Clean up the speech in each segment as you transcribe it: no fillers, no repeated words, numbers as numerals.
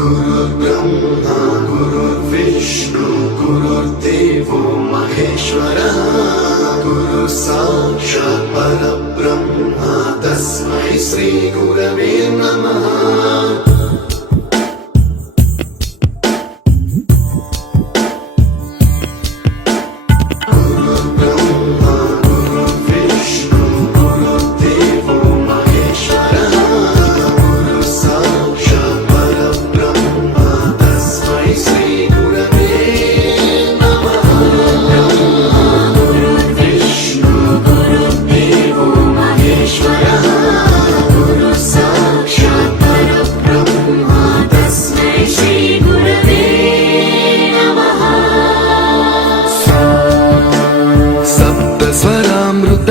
गुरुर्ब्रह्मा गुरुर्विष्णु गुरुर्देवो महेश्वरः गुरु साक्षात् परब्रह्म तस्मै श्री गुरवे नमः।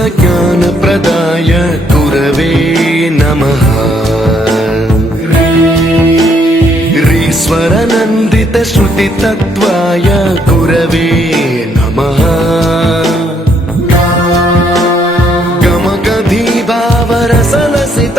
ज्ञानप्रदाय गुरवे नमः। ह्रीश्वरनन्दितश्रुतितत्त्वाय गुरवे नमः। गमगधीभावरसलसित